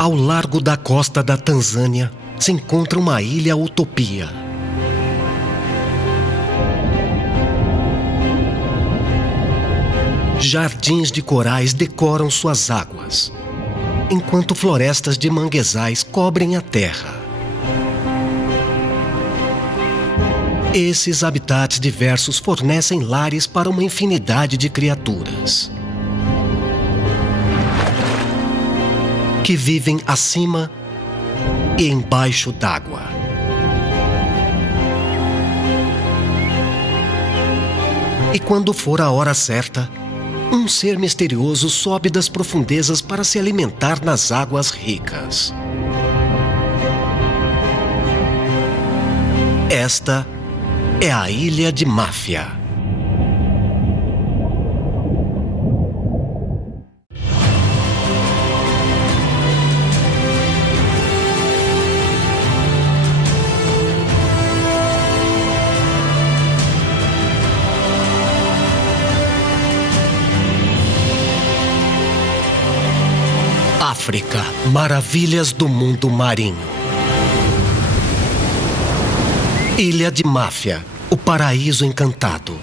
Ao largo da costa da Tanzânia se encontra uma ilha utopia. Jardins de corais decoram suas águas, enquanto florestas de manguezais cobrem a terra. Esses habitats diversos fornecem lares para uma infinidade de criaturas que vivem acima e embaixo d'água. E quando for a hora certa, um ser misterioso sobe das profundezas para se alimentar nas águas ricas. Esta é a Ilha de Máfia. África, maravilhas do mundo marinho. Ilha de Máfia, o paraíso encantado.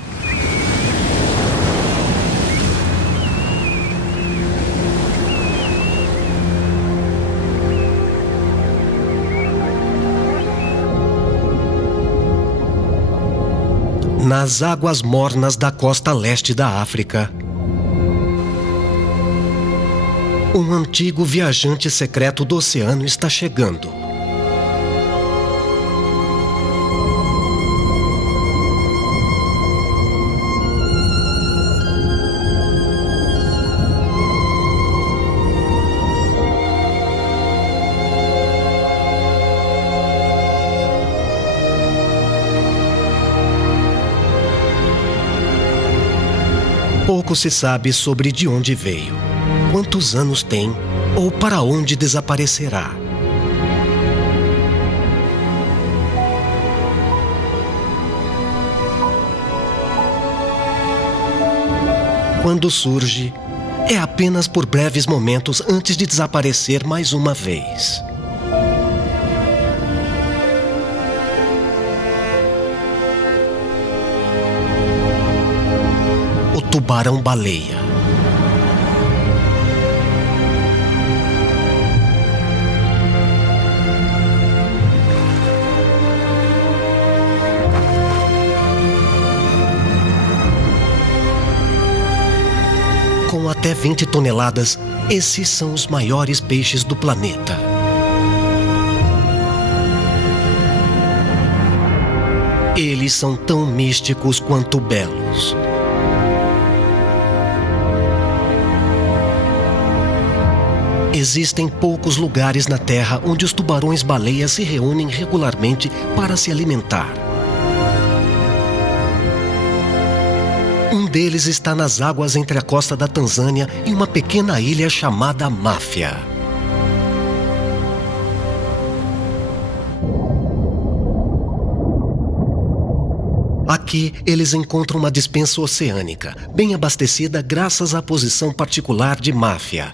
Nas águas mornas da costa leste da África, um antigo viajante secreto do oceano está chegando. Pouco se sabe sobre de onde veio, quantos anos tem ou para onde desaparecerá. Quando surge, é apenas por breves momentos antes de desaparecer mais uma vez. O tubarão-baleia. Com até 20 toneladas, esses são os maiores peixes do planeta. Eles são tão místicos quanto belos. Existem poucos lugares na Terra onde os tubarões-baleias se reúnem regularmente para se alimentar. Um deles está nas águas entre a costa da Tanzânia e uma pequena ilha chamada Máfia. Aqui, eles encontram uma despensa oceânica, bem abastecida graças à posição particular de Máfia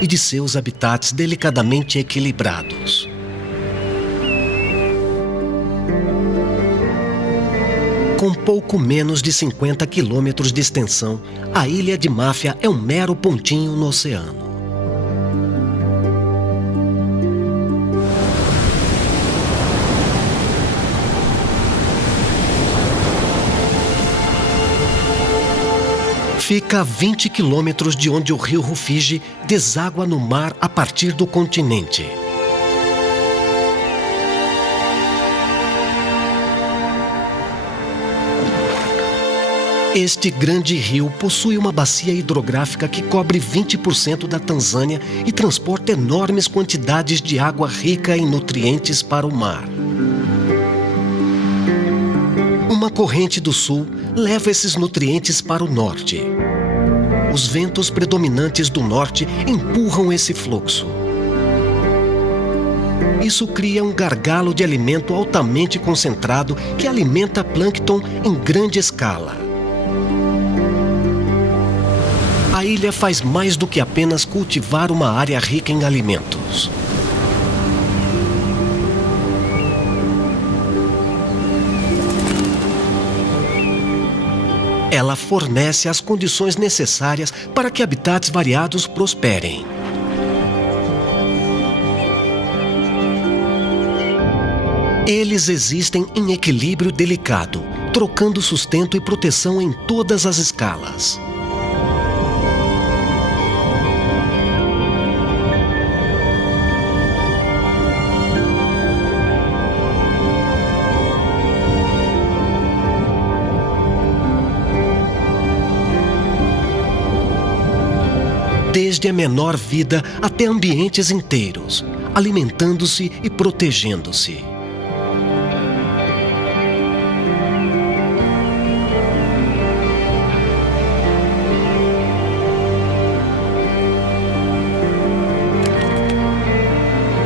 e de seus habitats delicadamente equilibrados. Com pouco menos de 50 quilômetros de extensão, a Ilha de Máfia é um mero pontinho no oceano. Fica a 20 quilômetros de onde o rio Rufiji deságua no mar a partir do continente. Este grande rio possui uma bacia hidrográfica que cobre 20% da Tanzânia e transporta enormes quantidades de água rica em nutrientes para o mar. Uma corrente do sul leva esses nutrientes para o norte. Os ventos predominantes do norte empurram esse fluxo. Isso cria um gargalo de alimento altamente concentrado que alimenta plâncton em grande escala. a ilha faz mais do que apenas cultivar uma área rica em alimentos. Ela fornece as condições necessárias para que habitats variados prosperem. Eles existem em equilíbrio delicado, trocando sustento e proteção em todas as escalas. Desde a menor vida até ambientes inteiros, alimentando-se e protegendo-se.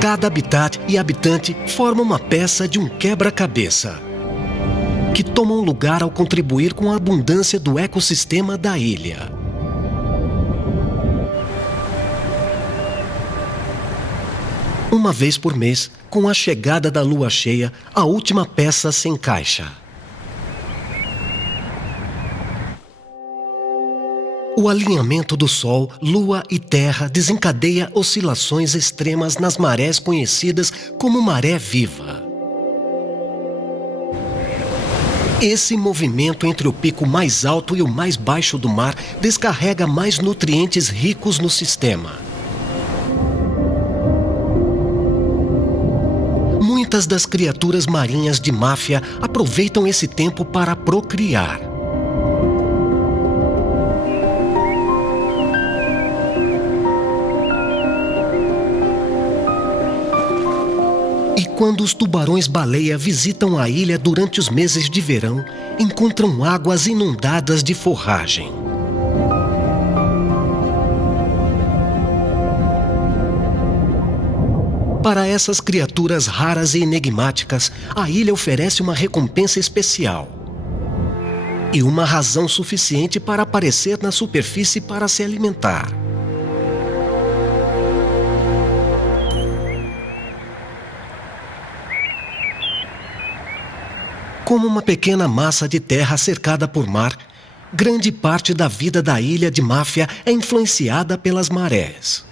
Cada habitat e habitante forma uma peça de um quebra-cabeça, que tomam lugar ao contribuir com a abundância do ecossistema da ilha. Uma vez por mês, com a chegada da lua cheia, a última peça se encaixa. O alinhamento do Sol, Lua e Terra desencadeia oscilações extremas nas marés conhecidas como maré viva. Esse movimento entre o pico mais alto e o mais baixo do mar descarrega mais nutrientes ricos no sistema. Muitas das criaturas marinhas de Máfia aproveitam esse tempo para procriar. E quando os tubarões-baleia visitam a ilha durante os meses de verão, encontram águas inundadas de forragem. Para essas criaturas raras e enigmáticas, a ilha oferece uma recompensa especial. E uma razão suficiente para aparecer na superfície para se alimentar. Como uma pequena massa de terra cercada por mar, grande parte da vida da ilha de Máfia é influenciada pelas marés.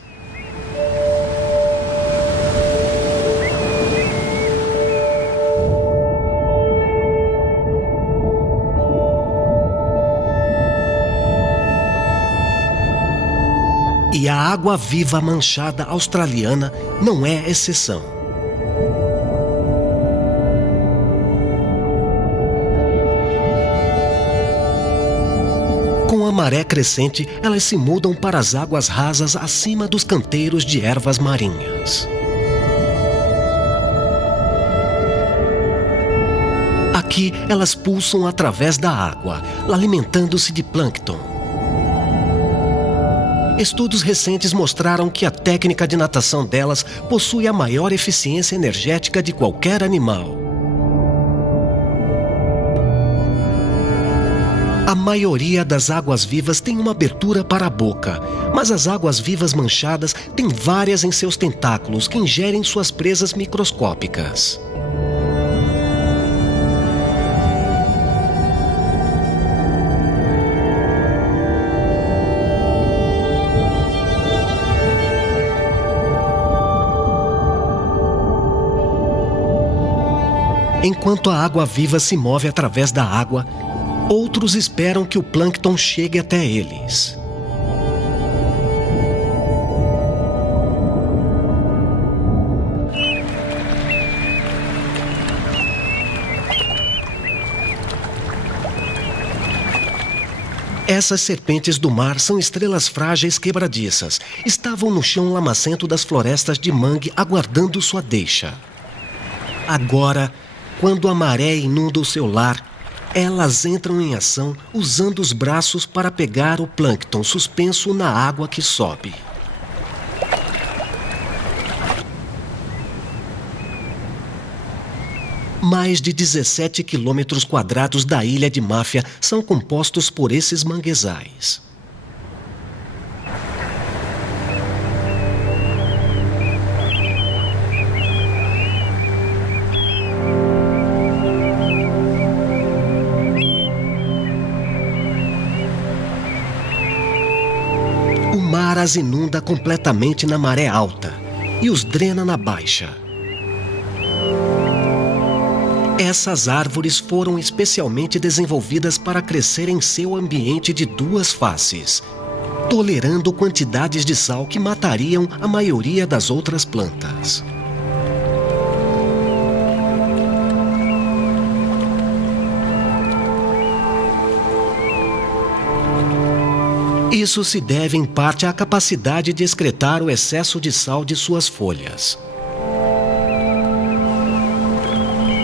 E a água-viva manchada australiana não é exceção. Com a maré crescente, elas se mudam para as águas rasas acima dos canteiros de ervas marinhas. Aqui, elas pulsam através da água, alimentando-se de plâncton. Estudos recentes mostraram que a técnica de natação delas possui a maior eficiência energética de qualquer animal. A maioria das águas-vivas tem uma abertura para a boca, mas as águas-vivas manchadas têm várias em seus tentáculos que ingerem suas presas microscópicas. Enquanto a água-viva se move através da água, outros esperam que o plâncton chegue até eles. Essas serpentes do mar são estrelas frágeis quebradiças. Estavam no chão lamacento das florestas de mangue aguardando sua deixa. Agora, quando a maré inunda o seu lar, elas entram em ação usando os braços para pegar o plâncton suspenso na água que sobe. Mais de 17 quilômetros quadrados da ilha de Máfia são compostos por esses manguezais. O mar as inunda completamente na maré alta e os drena na baixa. Essas árvores foram especialmente desenvolvidas para crescer em seu ambiente de duas faces, tolerando quantidades de sal que matariam a maioria das outras plantas. Isso se deve em parte à capacidade de excretar o excesso de sal de suas folhas.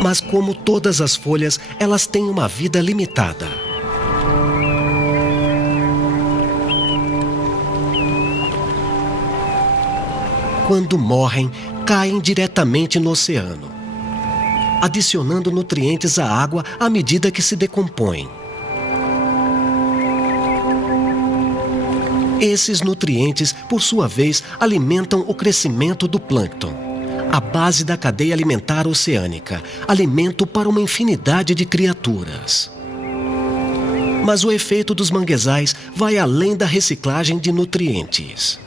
Mas como todas as folhas, elas têm uma vida limitada. Quando morrem, caem diretamente no oceano, adicionando nutrientes à água à medida que se decompõem. Esses nutrientes, por sua vez, alimentam o crescimento do plâncton, a base da cadeia alimentar oceânica, alimento para uma infinidade de criaturas. Mas o efeito dos manguezais vai além da reciclagem de nutrientes.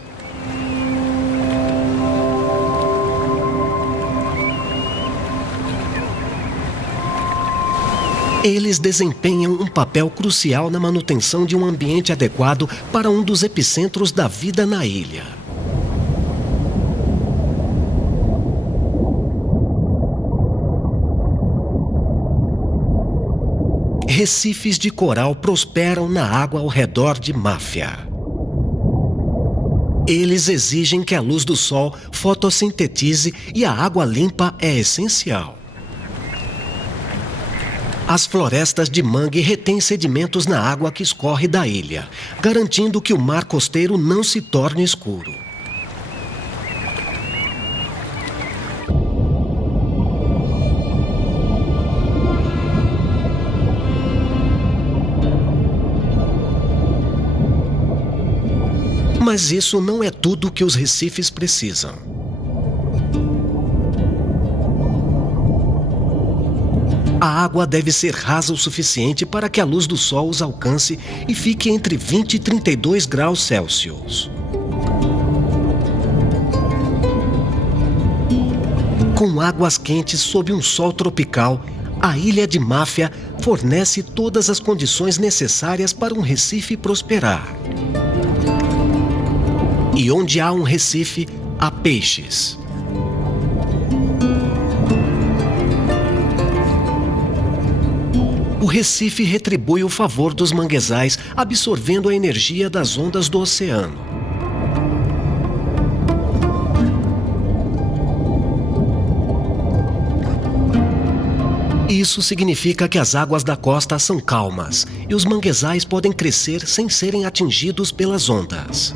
Eles desempenham um papel crucial na manutenção de um ambiente adequado para um dos epicentros da vida na ilha. Recifes de coral prosperam na água ao redor de Máfia. Eles exigem que a luz do sol fotossintetize e a água limpa é essencial. As florestas de mangue retêm sedimentos na água que escorre da ilha, garantindo que o mar costeiro não se torne escuro. Mas isso não é tudo que os recifes precisam. A água deve ser rasa o suficiente para que a luz do sol os alcance e fique entre 20 e 32 graus Celsius. Com águas quentes sob um sol tropical, a ilha de Máfia fornece todas as condições necessárias para um recife prosperar. E onde há um recife, há peixes. O recife retribui o favor dos manguezais, absorvendo a energia das ondas do oceano. Isso significa que as águas da costa são calmas e os manguezais podem crescer sem serem atingidos pelas ondas.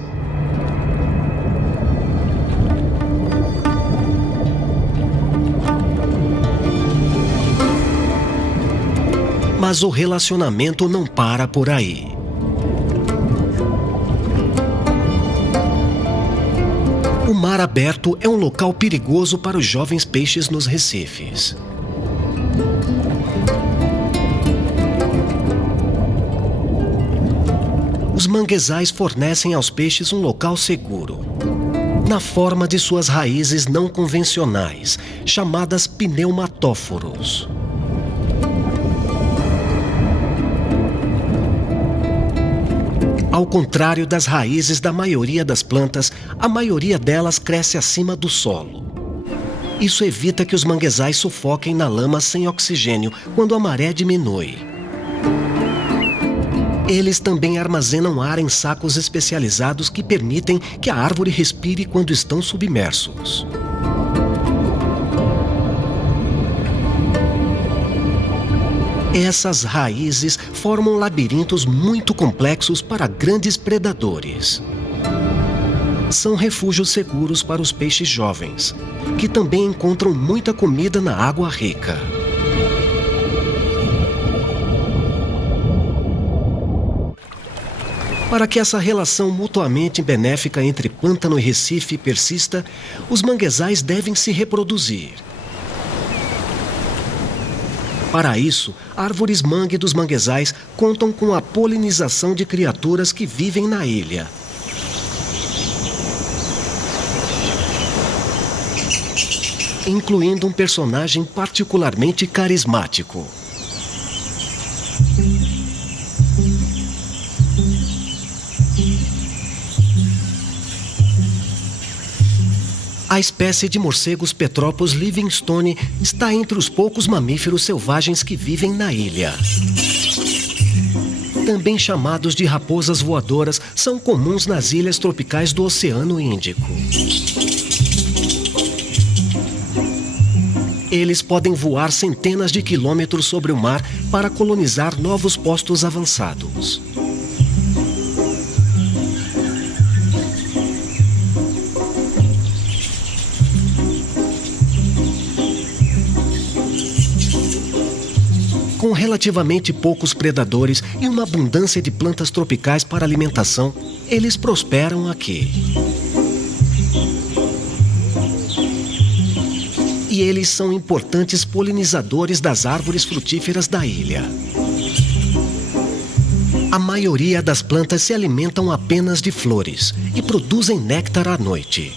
Mas o relacionamento não para por aí. O mar aberto é um local perigoso para os jovens peixes nos recifes. Os manguezais fornecem aos peixes um local seguro, na forma de suas raízes não convencionais, chamadas pneumatóforos. Ao contrário das raízes da maioria das plantas, a maioria delas cresce acima do solo. Isso evita que os manguezais sufoquem na lama sem oxigênio quando a maré diminui. Eles também armazenam ar em sacos especializados que permitem que a árvore respire quando estão submersos. Essas raízes formam labirintos muito complexos para grandes predadores. São refúgios seguros para os peixes jovens, que também encontram muita comida na água rica. Para que essa relação mutuamente benéfica entre pântano e recife persista, os manguezais devem se reproduzir. Para isso, árvores mangue dos manguezais contam com a polinização de criaturas que vivem na ilha. incluindo um personagem particularmente carismático. A espécie de morcegos Petropus livingstone está entre os poucos mamíferos selvagens que vivem na ilha. Também chamados de raposas voadoras, são comuns nas ilhas tropicais do Oceano Índico. Eles podem voar centenas de quilômetros sobre o mar para colonizar novos postos avançados. Com relativamente poucos predadores e uma abundância de plantas tropicais para alimentação, eles prosperam aqui. E eles são importantes polinizadores das árvores frutíferas da ilha. A maioria das plantas se alimentam apenas de flores e produzem néctar à noite.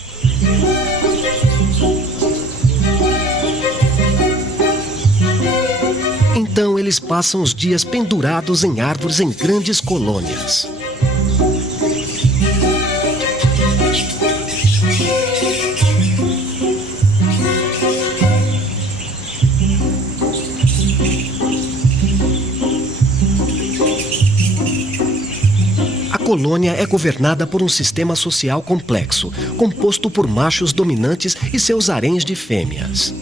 Então eles passam os dias pendurados em árvores em grandes colônias. A colônia é governada por um sistema social complexo, composto por machos dominantes e seus haréns de fêmeas.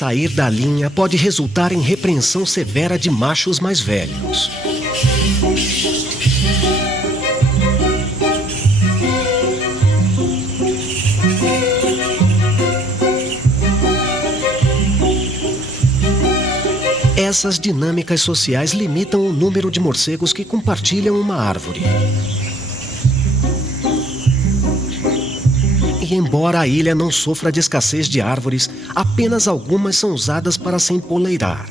Sair da linha pode resultar em repreensão severa de machos mais velhos. Essas dinâmicas sociais limitam o número de morcegos que compartilham uma árvore. E embora a ilha não sofra de escassez de árvores, apenas algumas são usadas para se empoleirar.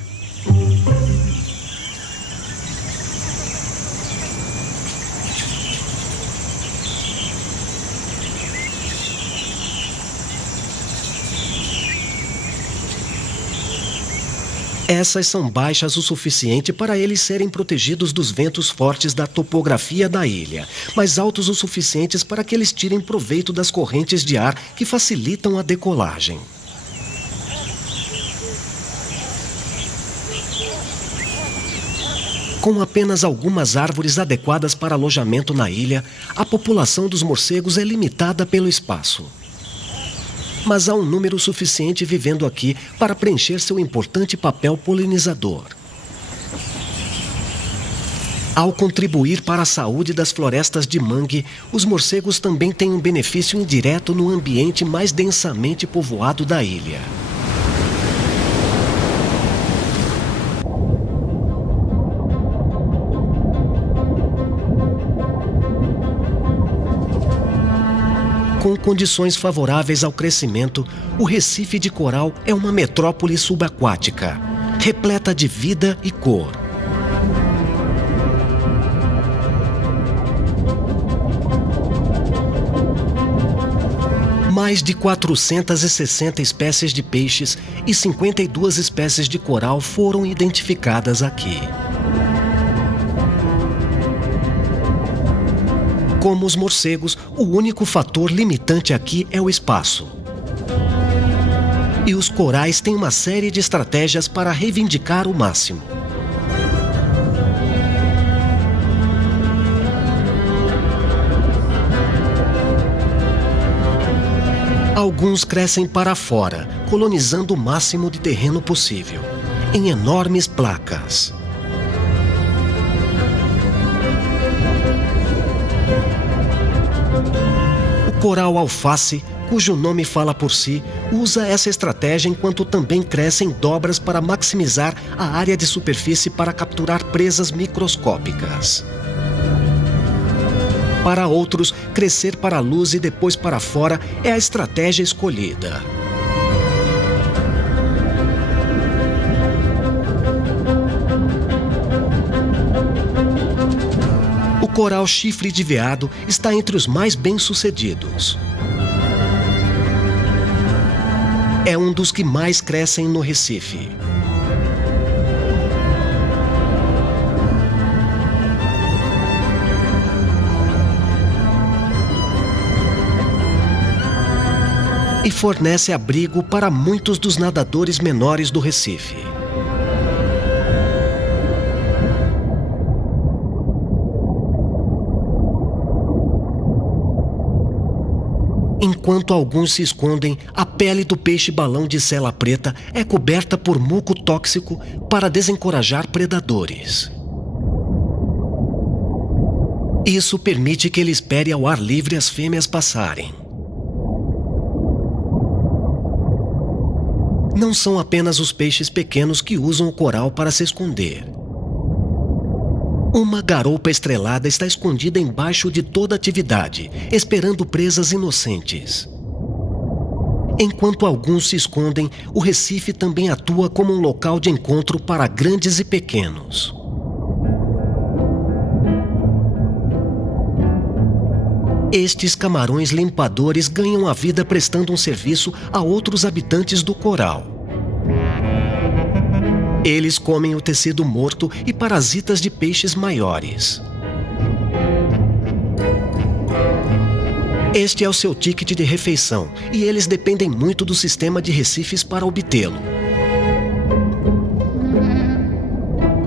Essas são baixas o suficiente para eles serem protegidos dos ventos fortes da topografia da ilha, mas altos o suficientes para que eles tirem proveito das correntes de ar que facilitam a decolagem. Com apenas algumas árvores adequadas para alojamento na ilha, a população dos morcegos é limitada pelo espaço. Mas há um número suficiente vivendo aqui para preencher seu importante papel polinizador. Ao contribuir para a saúde das florestas de mangue, os morcegos também têm um benefício indireto no ambiente mais densamente povoado da ilha. Com condições favoráveis ao crescimento, o Recife de Coral é uma metrópole subaquática, repleta de vida e cor. Mais de 460 espécies de peixes e 52 espécies de coral foram identificadas aqui. Como os morcegos, o único fator limitante aqui é o espaço. E os corais têm uma série de estratégias para reivindicar o máximo. Alguns crescem para fora, colonizando o máximo de terreno possível, em enormes placas. O coral alface, cujo nome fala por si, usa essa estratégia enquanto também cresce em dobras para maximizar a área de superfície para capturar presas microscópicas. Para outros, crescer para a luz e depois para fora é a estratégia escolhida. coral chifre de veado está entre os mais bem-sucedidos. É um dos que mais crescem no Recife. E fornece abrigo para muitos dos nadadores menores do Recife. Enquanto alguns se escondem, a pele do peixe-balão de sela preta é coberta por muco tóxico para desencorajar predadores. Isso permite que ele espere ao ar livre as fêmeas passarem. Não são apenas os peixes pequenos que usam o coral para se esconder. Uma garoupa estrelada está escondida embaixo de toda atividade, esperando presas inocentes. Enquanto alguns se escondem, o Recife também atua como um local de encontro para grandes e pequenos. Estes camarões limpadores ganham a vida prestando um serviço a outros habitantes do coral. Eles comem o tecido morto e parasitas de peixes maiores. Este é o seu ticket de refeição e eles dependem muito do sistema de recifes para obtê-lo.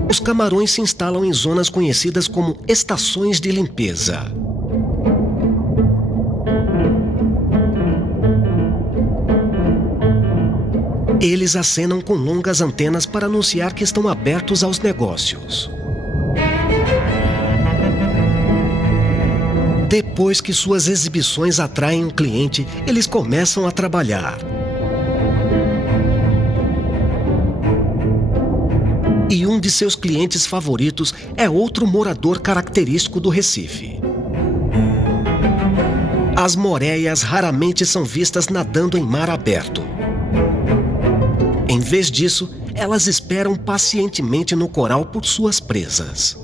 Os camarões se instalam em zonas conhecidas como estações de limpeza. Eles acenam com longas antenas para anunciar que estão abertos aos negócios. Depois que suas exibições atraem um cliente, eles começam a trabalhar. E um de seus clientes favoritos é outro morador característico do Recife. As moreias raramente são vistas nadando em mar aberto. Em vez disso, elas esperam pacientemente no coral por suas presas.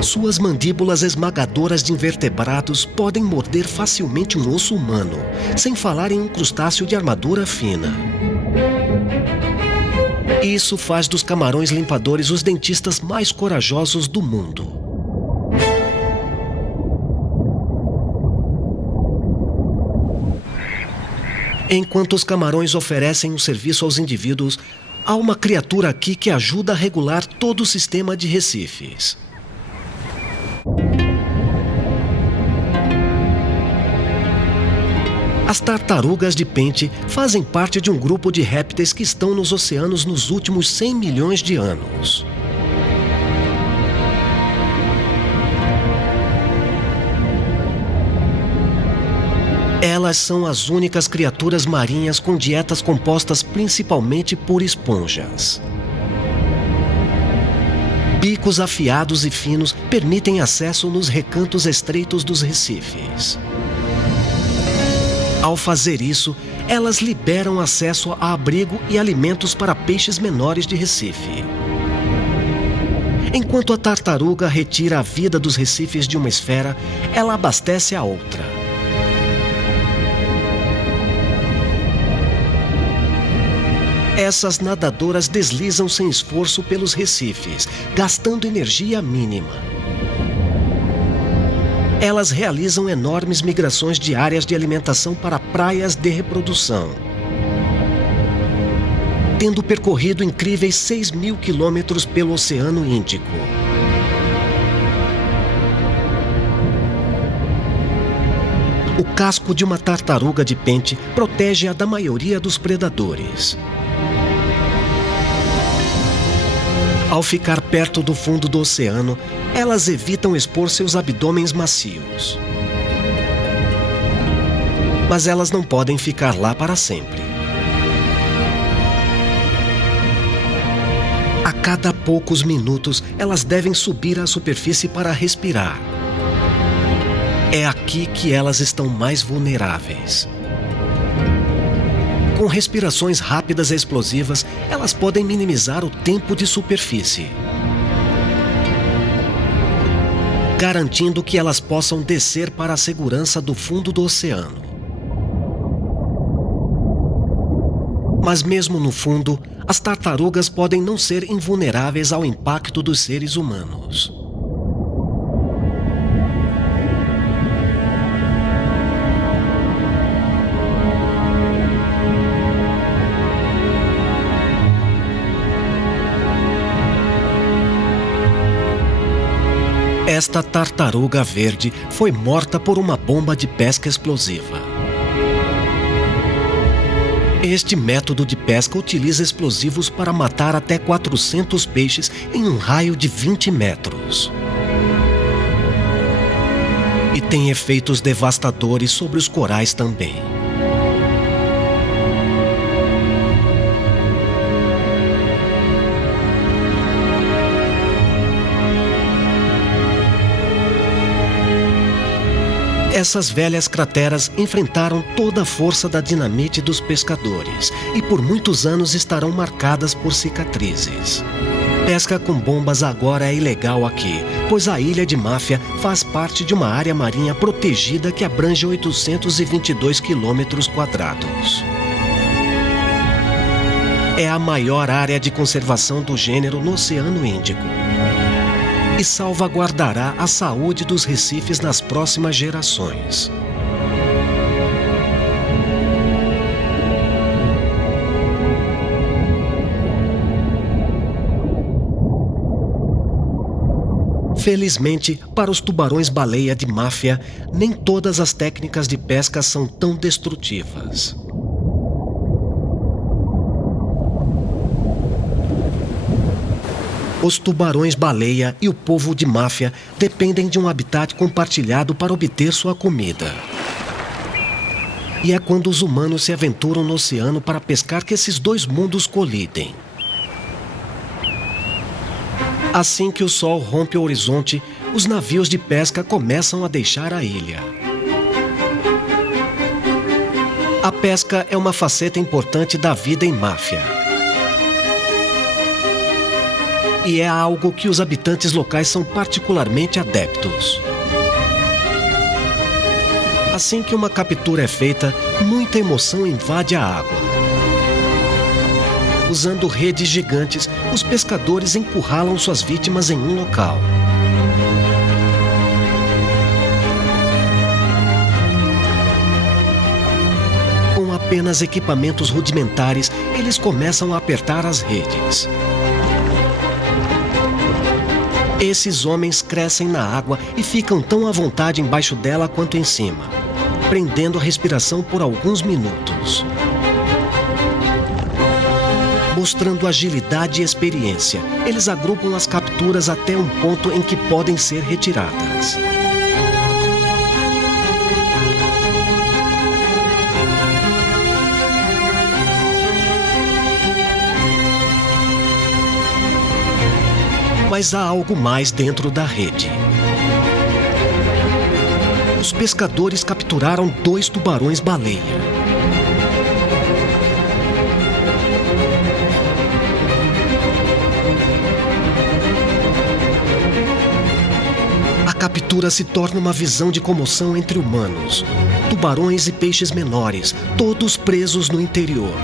Suas mandíbulas esmagadoras de invertebrados podem morder facilmente um osso humano, sem falar em um crustáceo de armadura fina. Isso faz dos camarões limpadores os dentistas mais corajosos do mundo. Enquanto os camarões oferecem um serviço aos indivíduos, há uma criatura aqui que ajuda a regular todo o sistema de recifes. As tartarugas de pente fazem parte de um grupo de répteis que estão nos oceanos nos últimos 100 milhões de anos. Elas são as únicas criaturas marinhas com dietas compostas principalmente por esponjas. Bicos afiados e finos permitem acesso nos recantos estreitos dos recifes. Ao fazer isso, elas liberam acesso a abrigo e alimentos para peixes menores de Recife. Enquanto a tartaruga retira a vida dos recifes de uma esfera, ela abastece a outra. Essas nadadoras deslizam sem esforço pelos recifes, gastando energia mínima. Elas realizam enormes migrações diárias de alimentação para praias de reprodução, tendo percorrido incríveis 6.000 quilômetros pelo Oceano Índico. O casco de uma tartaruga de pente protege-a da maioria dos predadores. Ao ficar perto do fundo do oceano, elas evitam expor seus abdômenes macios. Mas elas não podem ficar lá para sempre. A cada poucos minutos, elas devem subir à superfície para respirar. É aqui que elas estão mais vulneráveis. Com respirações rápidas e explosivas, elas podem minimizar o tempo de superfície. garantindo que elas possam descer para a segurança do fundo do oceano. Mas mesmo no fundo, as tartarugas podem não ser invulneráveis ao impacto dos seres humanos. Esta tartaruga verde foi morta por uma bomba de pesca explosiva. Este método de pesca utiliza explosivos para matar até 400 peixes em um raio de 20 metros. E tem efeitos devastadores sobre os corais também. Essas velhas crateras enfrentaram toda a força da dinamite dos pescadores e por muitos anos estarão marcadas por cicatrizes. Pesca com bombas agora é ilegal aqui, pois a ilha de Máfia faz parte de uma área marinha protegida que abrange 822 quilômetros quadrados. É a maior área de conservação do gênero no Oceano Índico e salvaguardará a saúde dos recifes nas próximas gerações. Felizmente, para os tubarões-baleia de Máfia, nem todas as técnicas de pesca são tão destrutivas. Os tubarões-baleia e o povo de Máfia dependem de um habitat compartilhado para obter sua comida. E é quando os humanos se aventuram no oceano para pescar que esses dois mundos colidem. Assim que o sol rompe o horizonte, os navios de pesca começam a deixar a ilha. A pesca é uma faceta importante da vida em Máfia. E é algo que os habitantes locais são particularmente adeptos. Assim que uma captura é feita, muita emoção invade a água. Usando redes gigantes, os pescadores encurralam suas vítimas em um local. Com apenas equipamentos rudimentares, eles começam a apertar as redes. Esses homens crescem na água e ficam tão à vontade embaixo dela quanto em cima, prendendo a respiração por alguns minutos. Mostrando agilidade e experiência, eles agrupam as capturas até um ponto em que podem ser retiradas. Mas há algo mais dentro da rede. Os pescadores capturaram 2 tubarões-baleia. A captura se torna uma visão de comoção entre humanos, tubarões e peixes menores, todos presos no interior.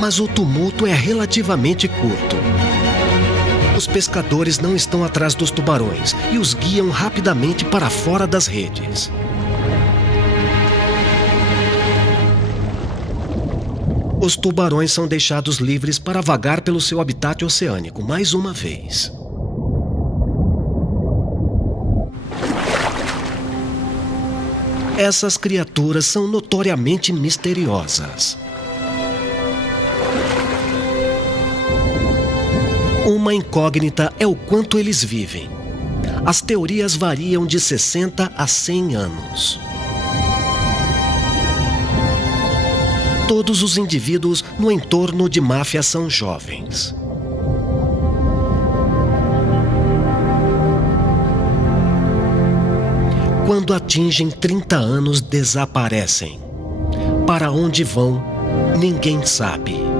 Mas o tumulto é relativamente curto. Os pescadores não estão atrás dos tubarões e os guiam rapidamente para fora das redes. Os tubarões são deixados livres para vagar pelo seu habitat oceânico mais uma vez. Essas criaturas são notoriamente misteriosas. Uma incógnita é o quanto eles vivem. As teorias variam de 60 a 100 anos. Todos os indivíduos no entorno de Máfia são jovens. Quando atingem 30 anos, desaparecem. Para onde vão, ninguém sabe.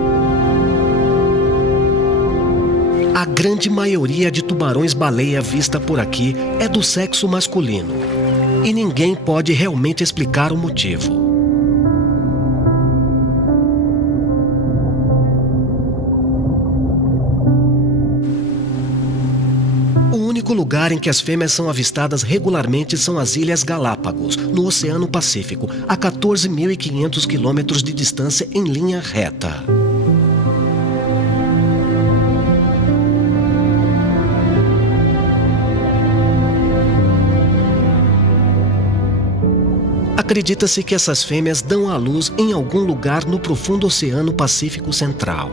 A grande maioria de tubarões-baleia vista por aqui é do sexo masculino. E ninguém pode realmente explicar o motivo. O único lugar em que as fêmeas são avistadas regularmente são as Ilhas Galápagos, no Oceano Pacífico, a 14.500 quilômetros de distância em linha reta. Acredita-se que essas fêmeas dão à luz em algum lugar no profundo Oceano Pacífico Central.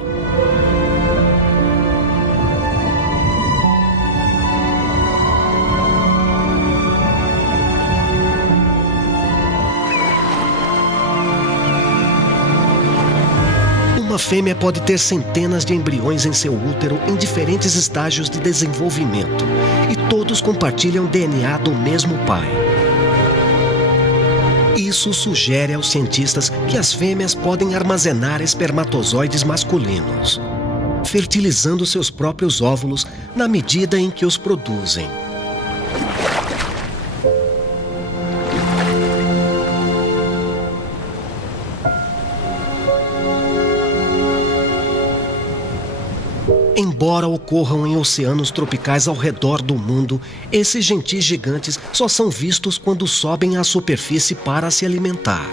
Uma fêmea pode ter centenas de embriões em seu útero em diferentes estágios de desenvolvimento, e todos compartilham DNA do mesmo pai. Isso sugere aos cientistas que as fêmeas podem armazenar espermatozoides masculinos, fertilizando seus próprios óvulos na medida em que os produzem. Embora ocorram em oceanos tropicais ao redor do mundo, esses gentis gigantes só são vistos quando sobem à superfície para se alimentar.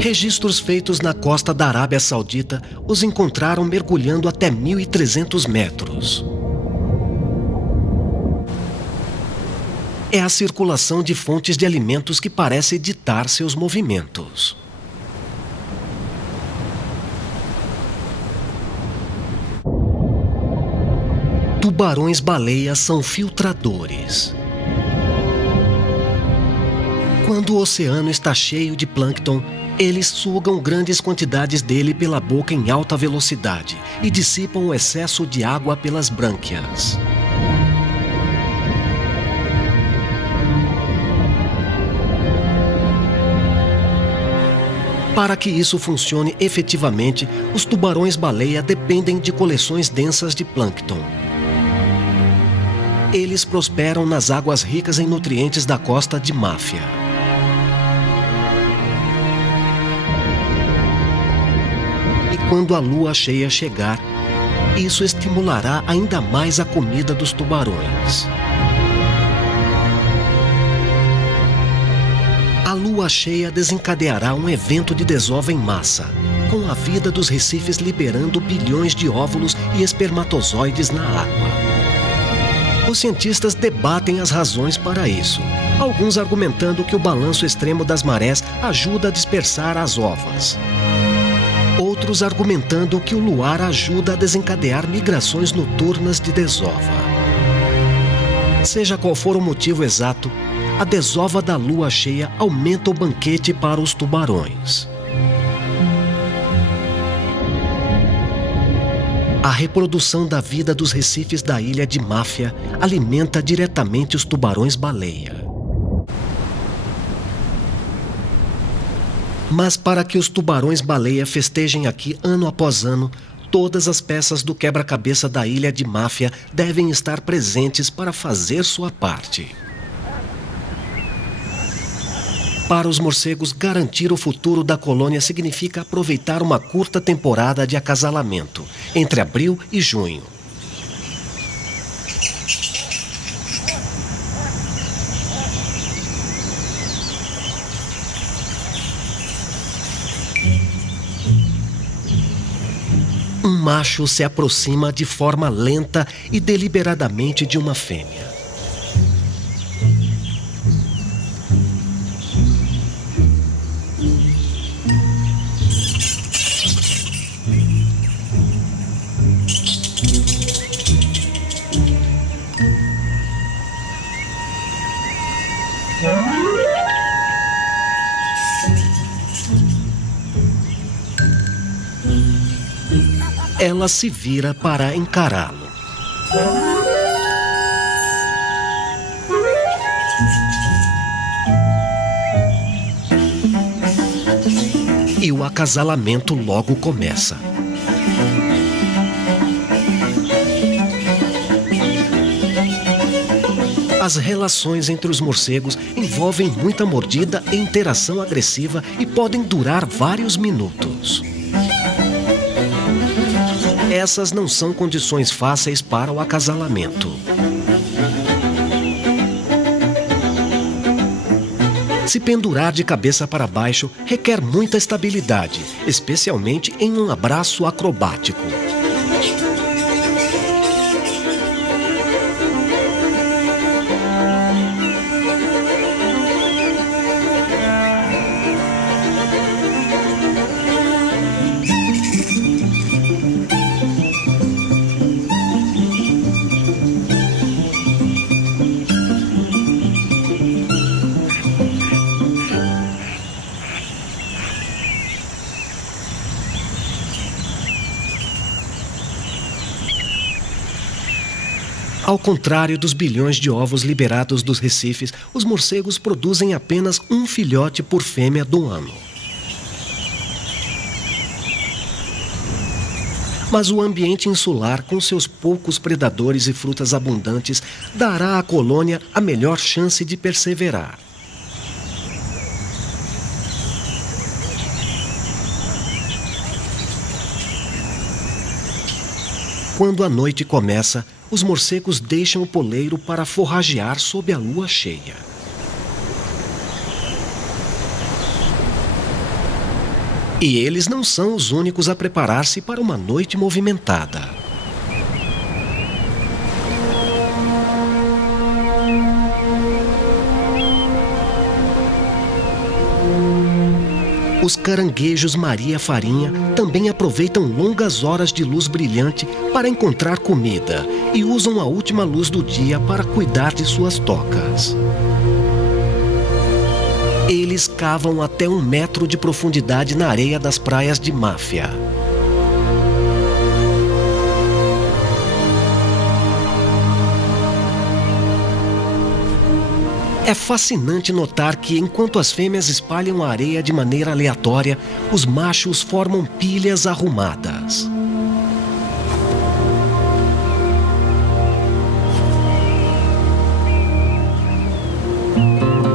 Registros feitos na costa da Arábia Saudita os encontraram mergulhando até 1.300 metros. É a circulação de fontes de alimentos que parece ditar seus movimentos. Tubarões-baleia são filtradores. Quando o oceano está cheio de plâncton, eles sugam grandes quantidades dele pela boca em alta velocidade e dissipam o excesso de água pelas brânquias. Para que isso funcione efetivamente, os tubarões-baleia dependem de coleções densas de plâncton. Eles prosperam nas águas ricas em nutrientes da costa de Máfia. E quando a lua cheia chegar, isso estimulará ainda mais a comida dos tubarões. A lua cheia desencadeará um evento de desova em massa, com a vida dos recifes liberando bilhões de óvulos e espermatozoides na água. Os cientistas debatem as razões para isso, alguns argumentando que o balanço extremo das marés ajuda a dispersar as ovas. Outros argumentando que o luar ajuda a desencadear migrações noturnas de desova. Seja qual for o motivo exato, a desova da lua cheia aumenta o banquete para os tubarões. A reprodução da vida dos recifes da ilha de Máfia alimenta diretamente os tubarões-baleia. Mas para que os tubarões-baleia festejem aqui ano após ano, todas as peças do quebra-cabeça da ilha de Máfia devem estar presentes para fazer sua parte. Para os morcegos, garantir o futuro da colônia significa aproveitar uma curta temporada de acasalamento, entre abril e junho. Um macho se aproxima de forma lenta e deliberadamente de uma fêmea. Ela se vira para encará-lo. E o acasalamento logo começa. As relações entre os morcegos envolvem muita mordida e interação agressiva e podem durar vários minutos. Essas não são condições fáceis para o acasalamento. Se pendurar de cabeça para baixo requer muita estabilidade, especialmente em um abraço acrobático. Ao contrário dos bilhões de ovos liberados dos recifes, os morcegos produzem apenas um filhote por fêmea do ano. Mas o ambiente insular, com seus poucos predadores e frutas abundantes, dará à colônia a melhor chance de perseverar. Quando a noite começa, os morcegos deixam o poleiro para forragear sob a lua cheia. E eles não são os únicos a preparar-se para uma noite movimentada. Os caranguejos Maria Farinha também aproveitam longas horas de luz brilhante para encontrar comida e usam a última luz do dia para cuidar de suas tocas. Eles cavam até 1 metro de profundidade na areia das praias de Máfia. É fascinante notar que, enquanto as fêmeas espalham a areia de maneira aleatória, os machos formam pilhas arrumadas.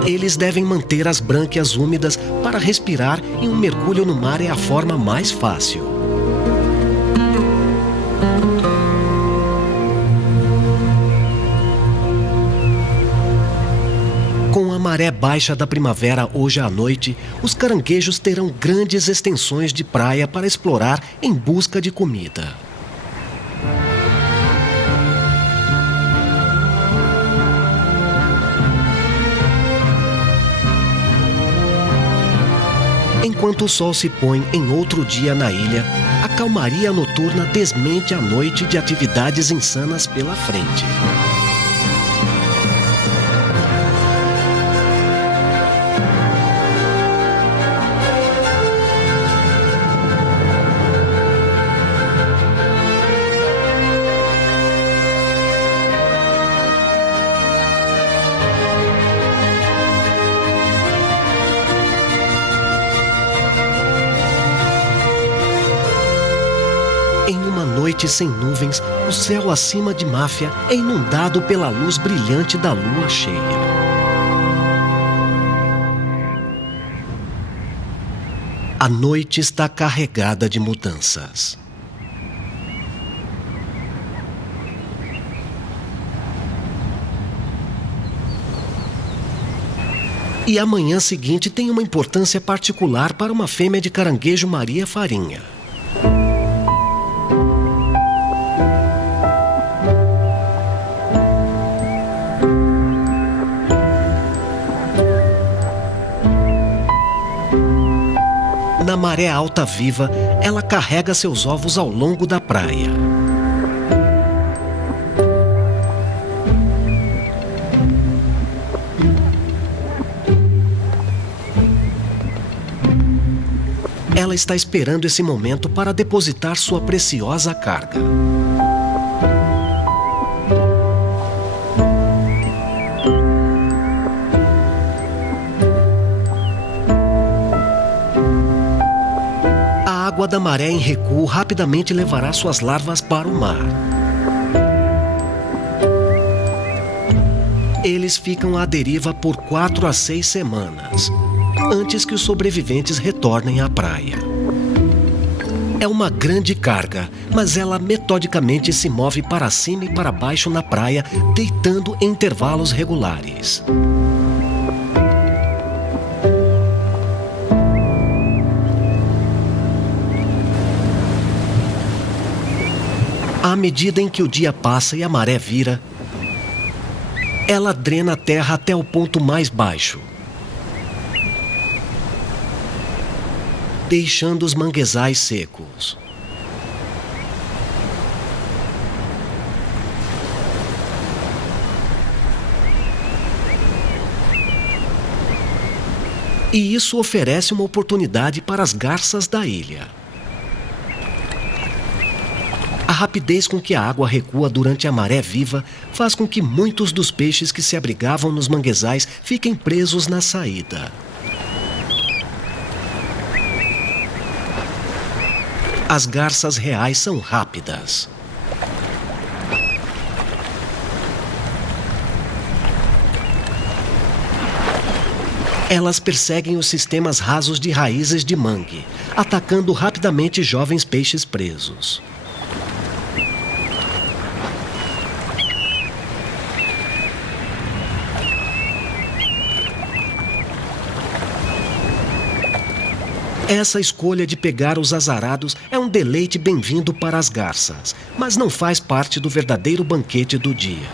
Eles devem manter as brânquias úmidas para respirar e um mergulho no mar é a forma mais fácil. Com a maré baixa da primavera hoje à noite, os caranguejos terão grandes extensões de praia para explorar em busca de comida. Enquanto o sol se põe em outro dia na ilha, a calmaria noturna desmente a noite de atividades insanas pela frente. Em uma noite sem nuvens, o céu acima de Máfia é inundado pela luz brilhante da lua cheia. A noite está carregada de mudanças. E a manhã seguinte tem uma importância particular para uma fêmea de caranguejo Maria Farinha. Na maré alta viva, ela carrega seus ovos ao longo da praia. ela está esperando esse momento para depositar sua preciosa carga. A água da maré em recuo rapidamente levará suas larvas para o mar. Eles ficam à deriva por 4 a 6 semanas, antes que os sobreviventes retornem à praia. É uma grande carga, mas ela metodicamente se move para cima e para baixo na praia, deitando em intervalos regulares. À medida em que o dia passa e a maré vira, ela drena a terra até o ponto mais baixo, deixando os manguezais secos. E isso oferece uma oportunidade para as garças da ilha. A rapidez com que a água recua durante a maré viva faz com que muitos dos peixes que se abrigavam nos manguezais fiquem presos na saída. As garças reais são rápidas. Elas perseguem os sistemas rasos de raízes de mangue, atacando rapidamente jovens peixes presos. Essa escolha de pegar os azarados é um deleite bem-vindo para as garças, mas não faz parte do verdadeiro banquete do dia.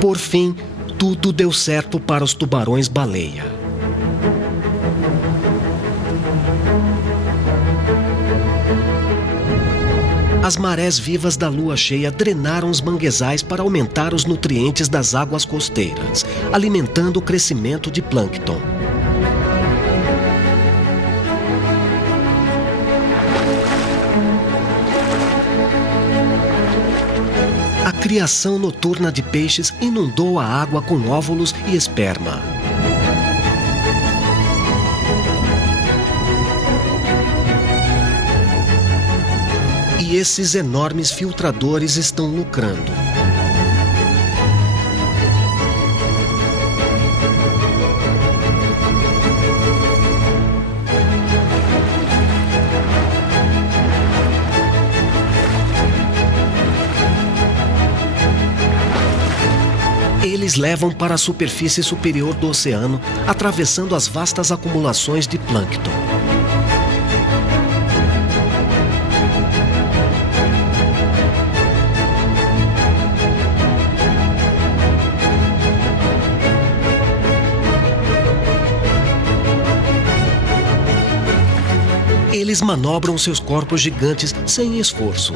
Por fim, tudo deu certo para os tubarões-baleia. As marés vivas da lua cheia drenaram os manguezais para aumentar os nutrientes das águas costeiras, alimentando o crescimento de plâncton. A criação noturna de peixes inundou a água com óvulos e esperma. E esses enormes filtradores estão lucrando. Eles levam para a superfície superior do oceano, atravessando as vastas acumulações de plâncton. Eles manobram seus corpos gigantes sem esforço.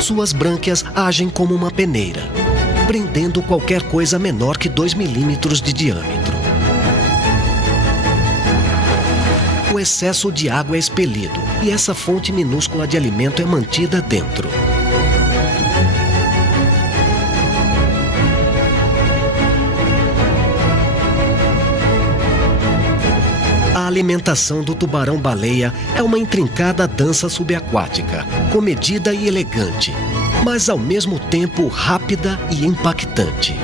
Suas brânquias agem como uma peneira, prendendo qualquer coisa menor que 2 milímetros de diâmetro. O excesso de água é expelido e essa fonte minúscula de alimento é mantida dentro. A alimentação do tubarão-baleia é uma intrincada dança subaquática, comedida e elegante, mas ao mesmo tempo rápida e impactante.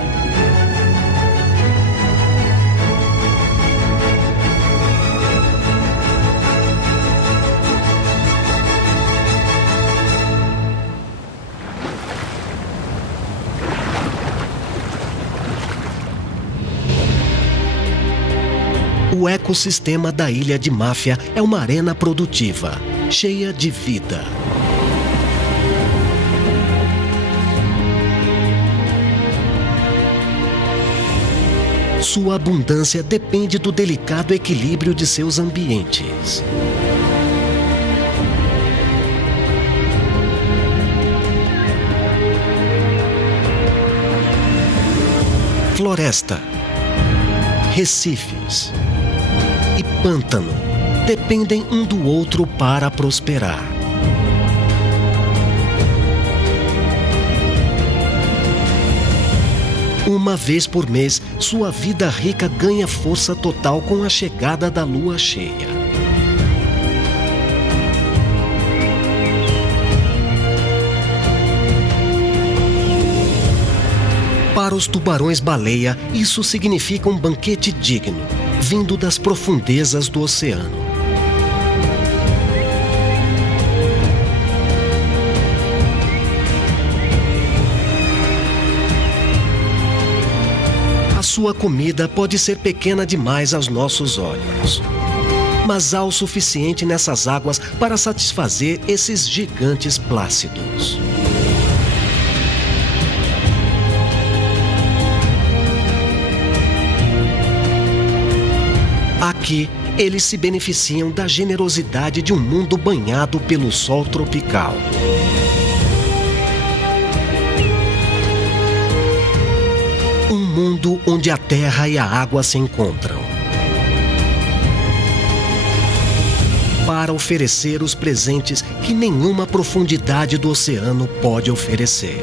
O ecossistema da ilha de Máfia é uma arena produtiva, cheia de vida. Sua abundância depende do delicado equilíbrio de seus ambientes. Floresta, recifes e pântano dependem um do outro para prosperar. Uma vez por mês, sua vida rica ganha força total com a chegada da lua cheia. Para os tubarões-baleia, isso significa um banquete digno, vindo das profundezas do oceano. A sua comida pode ser pequena demais aos nossos olhos, mas há o suficiente nessas águas para satisfazer esses gigantes plácidos. Aqui, eles se beneficiam da generosidade de um mundo banhado pelo sol tropical. Um mundo onde a terra e a água se encontram. Para oferecer os presentes que nenhuma profundidade do oceano pode oferecer.